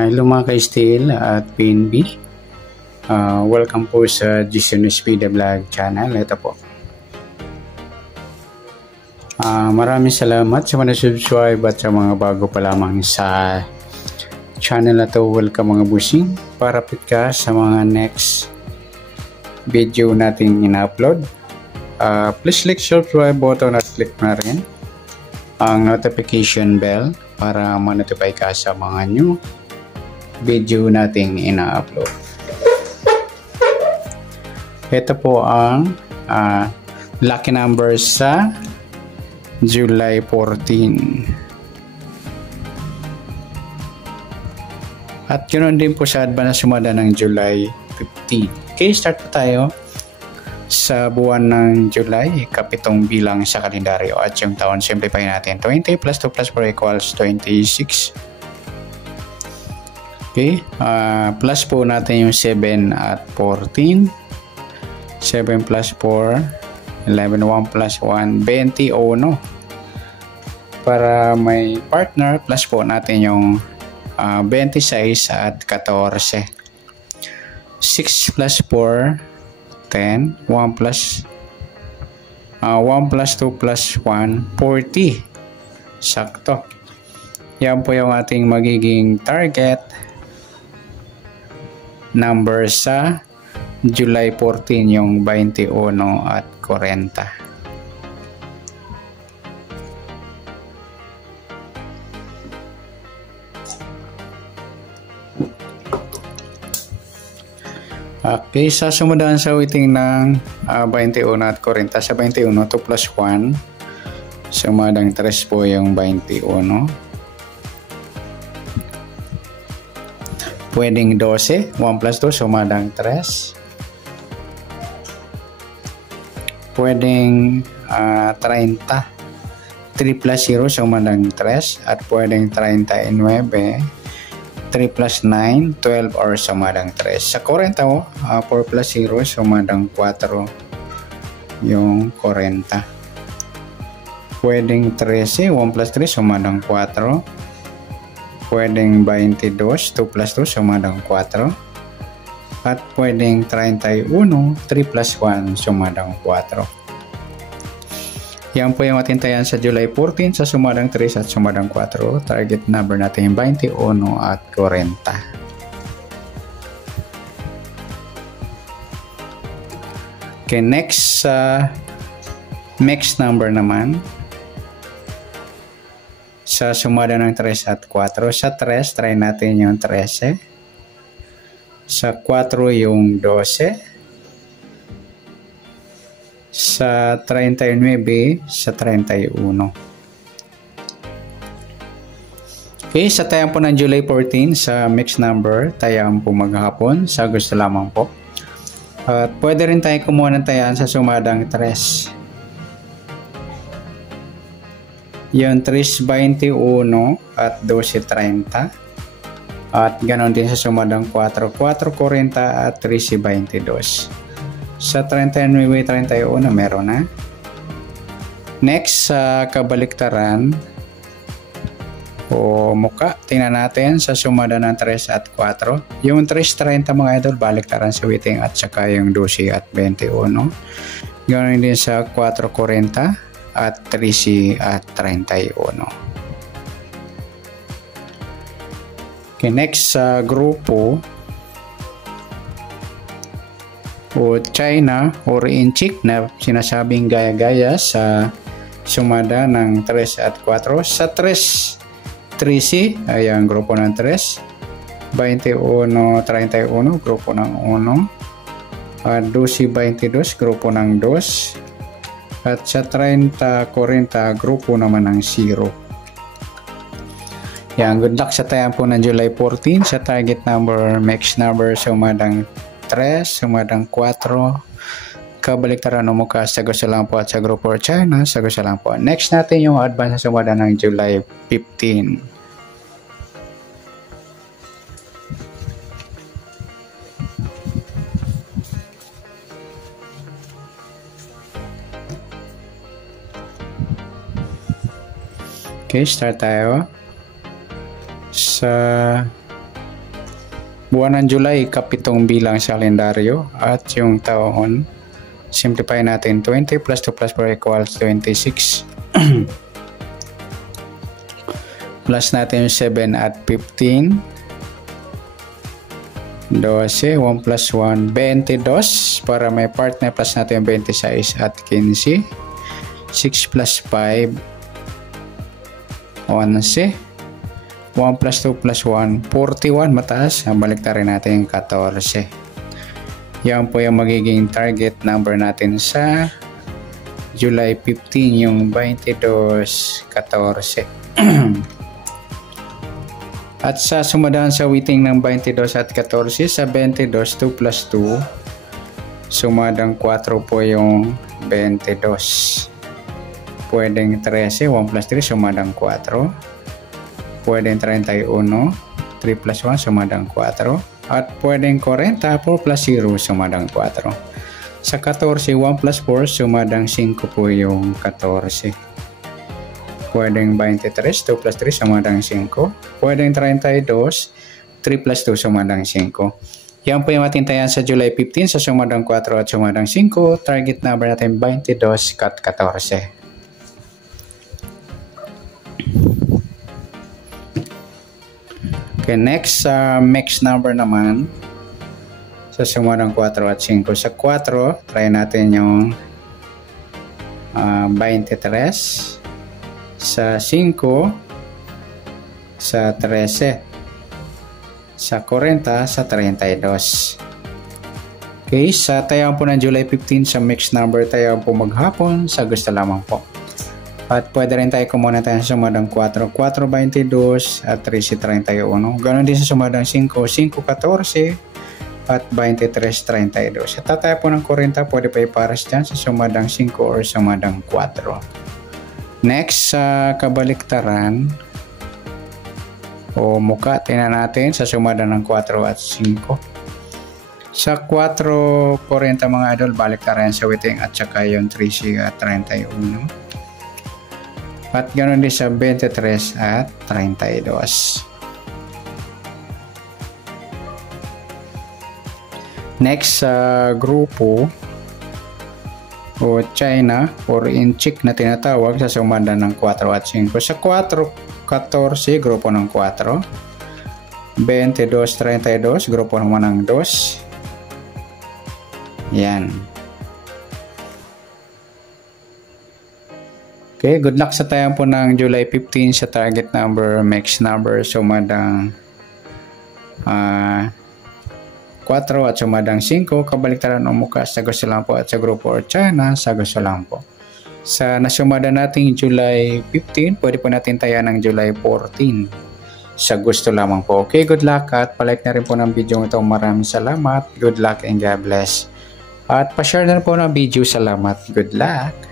Hello mga ka-Steel at PNB. Welcome po sa GCNSP The Vlog channel. Ito po. Maraming salamat sa mga subscribe at sa mga bago pa lamang sa channel na to. Welcome mga busing. Parapit ka sa mga next video nating ina-upload. Please click subscribe button at click na rin ang notification bell para ma-notify ka sa mga new video nating ina-upload. Ito po ang lucky number sa July 14. At ganoon din po sa advance sumada ng July 15. Okay, start po tayo sa buwan ng July, kapitong bilang sa kalendaryo at yung taon. Simplify natin. 20 plus 2 plus 4 equals 26. Okay, plus po natin yung 7 at 14. 7 plus 4, 11, 1 plus 1, 21. Para may partner, plus po natin yung 26 at 14. 6 plus 4, 10. 1 plus 2 plus 1, 40. Sakto. Yan po yung ating magiging target number sa July 14, yung 21 at 40. Okay, sa sumundan sa waiting ng 21 at 40. Sa 21, 2 plus 1. Sumadang 3 po yung 21. Pwedeng 12, 1 plus 2, sumadang 3. Pwedeng 30, 3 plus 0, sumadang 3. At pwedeng 39, 3 plus 9, 12 or sumadang 3. Sa 40, 4 plus 0, sumadang 4 yung 40. Pwedeng 13, 1 plus 3, sumadang 4. Pwedeng 22, 2 plus 2, sumadang 4. At pwedeng 31, 3 plus 1, sumadang 4. Yan po yung atintayan sa July 14 sa sumadang 3 at sumadang 4. Target number natin yung 21 at 40. Okay, next number naman. Sa sumada ng 3 at 4. Sa 3, try natin yung 13. Sa 4 yung 12. Sa 39, sa 31. Okay, sa tayang po ng July 14 sa mixed number, tayang po maghapon sa gusto lamang po. At pwede rin tayo kumuha ng tayaan sa sumadang 3. Yung 3.21 at 12.30. At ganon din sa sumadang 4, 4.40 at 13.22. Sa 39, 31 meron na. Next, sa kabaliktaran o muka, tingnan natin sa sumada ng 3 at 4. Yung 3.30 mga idol, baliktaran sa waiting at saka yung 12 at 21. Ganon din sa 4.40 at 13 at 31. Okay, next sa grupo o China or Inchik na sinasabing gaya-gaya sa sumada ng 3 at 4. Sa 3, 13, ay ang grupo ng 3. 21, 31, grupo ng 1. At 12, 22, grupo ng 2. At sa 30, 40, grupo naman ng 0. Yan, good luck sa tayang po ng July 14 sa target number, mixed number, sumadang 3, sumadang 4. Kabaliktaran o mukha, sa gusto lang po at sa grupo China, sa gusto lang po. Next natin yung advance sa sumada ng July 15. Okay, start tayo. Sa Buwan ng July, kapitong bilang sa kalendaryo. At yung taon, simplify natin. 20 plus 2 plus 4 equals 26. Plus natin yung 7 at 15. 12, 1 plus 1, 22. Para may part na plus natin yung 26 at 15. 6 plus 5, 11. 1 plus 2 plus 1, 41. Mataas. Balik na rin natin yung 14. Yan po yung magiging target number natin sa July 15, yung 22-14. At sa sumadaan sa weighting ng 22 at 14, sa 22, 2 plus 2, sumadang 4 po yung 22. Pwedeng 13, 1 plus 3, sumadang 4. Pwedeng 31, 3 plus 1, sumadang 4. At pwedeng 40, 4 plus 0, sumadang 4. Sa 14, 1 plus 4, sumadang 5 po yung 14. Pwedeng 23, 2 plus 3, sumadang 5. Pwedeng 32, 3 plus 2, sumadang 5. Yan po yung ating tayan sa July 15 sa sumadang 4 at sumadang 5. Target number natin 22 at 14. Okay, next, mix number naman sa sumadang 4 at 5. Sa 4, try natin yung 23. Sa 5, sa 13. Sa 40, sa 32. Okay, sa tayaan po ng July 15 sa mix number, tayaan po maghapon sa gusto lamang po. At pwede rin tayo kumuna tayo sa sumadang 4, 4.22 at 13.31. Ganon din sa sumadang 5, 5.14 at 23.32. Sa tataya po ng 40, pwede pa iparas dyan sa sumadang 5 or sumadang 4. Next, sa kabaliktaran o muka, tingnan natin sa sumadang ng 4 at 5. Sa 4.40 mga idol, baliktaran sa weighting at saka yung 13 at 31. At ganoon din sa 23 at 32. Next sa grupo o China or inchik na tinatawag sa sumada ng 4 at 5. Sa 4, 14, grupo ng 4. 22, 32, grupo naman ng 2. Yan. Okay, good luck sa tayan po ng July 15 sa target number, mix number, sumadang 4 at sumadang 5, kabaliktaran o muka sa gusto lang po at sa grupo or China sa gusto lang po. Sa nasumada nating July 15, pwede po natin tayan ng July 14 sa gusto lamang po. Okay, good luck at palike na rin po ng video ito. Maraming salamat. Good luck and God bless. At pa-share na rin po ng video. Salamat. Good luck.